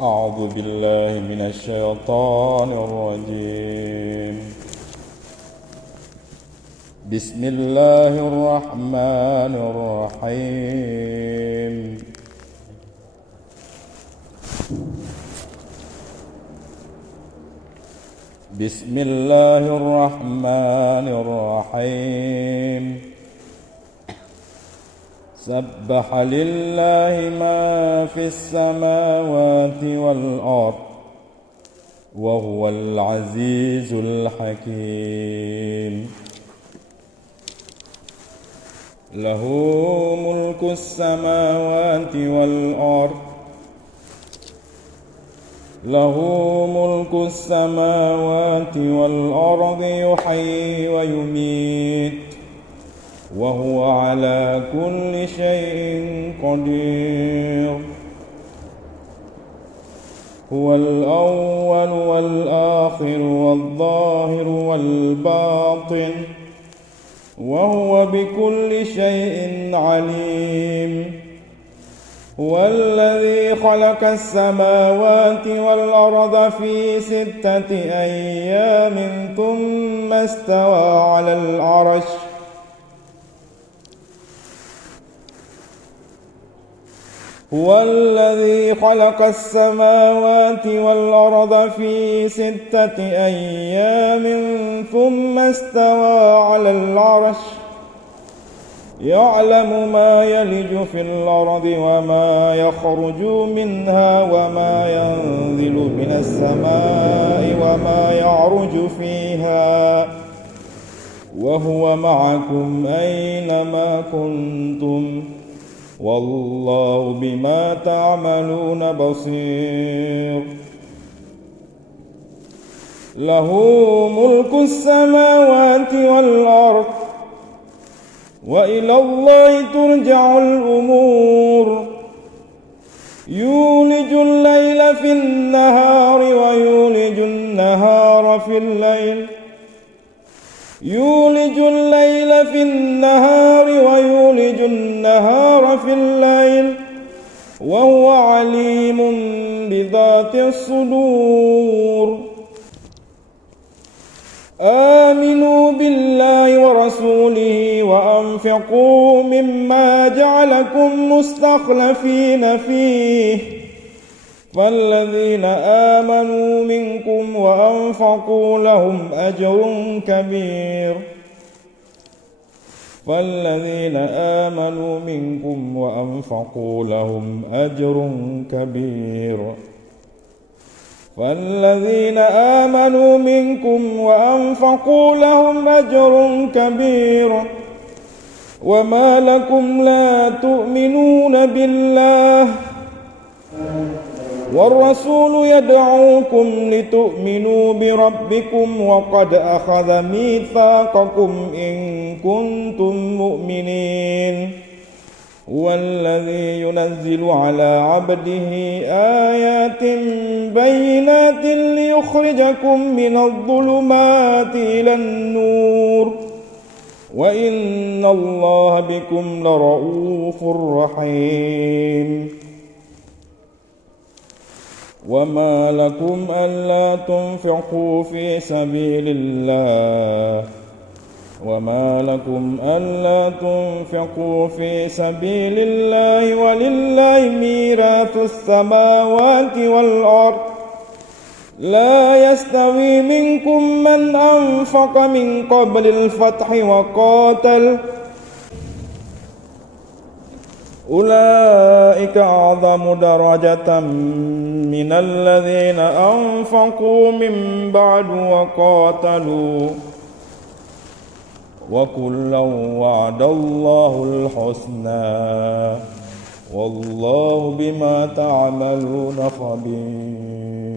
أعوذ بالله من الشيطان الرجيم. بسم الله الرحمن الرحيم. بسم الله الرحمن الرحيم. سبح لله ما في السماوات والأرض وهو العزيز الحكيم. له ملك السماوات والأرض يحيي ويميت وهو على كل شيء قدير. هو الأول والآخر والظاهر والباطن وهو بكل شيء عليم. هو الذي خلق السماوات والأرض في 6 أيام ثم استوى على العرش. هو الذي خلق السماوات والأرض في 6 أيام ثم استوى على العرش. يعلم ما يلج في الأرض وما يخرج منها وما ينزل من السماء وما يعرج فيها وهو معكم أينما كنتم والله بما تعملون بصير. له ملك السماوات والأرض وإلى الله ترجع الأمور. يولج الليل في النهار ويولج النهار في الليل ويولج النهار في الليل وهو عليم بذات الصدور. آمنوا بالله ورسوله وأنفقوا مما جعلكم مستخلفين فيه فالذين آمنوا منكم وأنفقوا لهم أجر كبير. وما لكم لا تؤمنون بالله والرسول يدعوكم لتؤمنوا بربكم وقد أخذ ميثاقكم إن كنتم مؤمنين. هو الذي ينزل على عبده آيات بينات ليخرجكم من الظلمات إلى النور وإن الله بكم لرؤوف رحيم. وما لكم ألا تنفقوا في سبيل الله ولله ميراث السماوات والأرض. لا يستوي منكم من أنفق من قبل الفتح وقاتل أولئك أعظم درجة من الذين أنفقوا من بعد وقاتلوا وكلا وعد الله الحسنى والله بما تعملون خبير.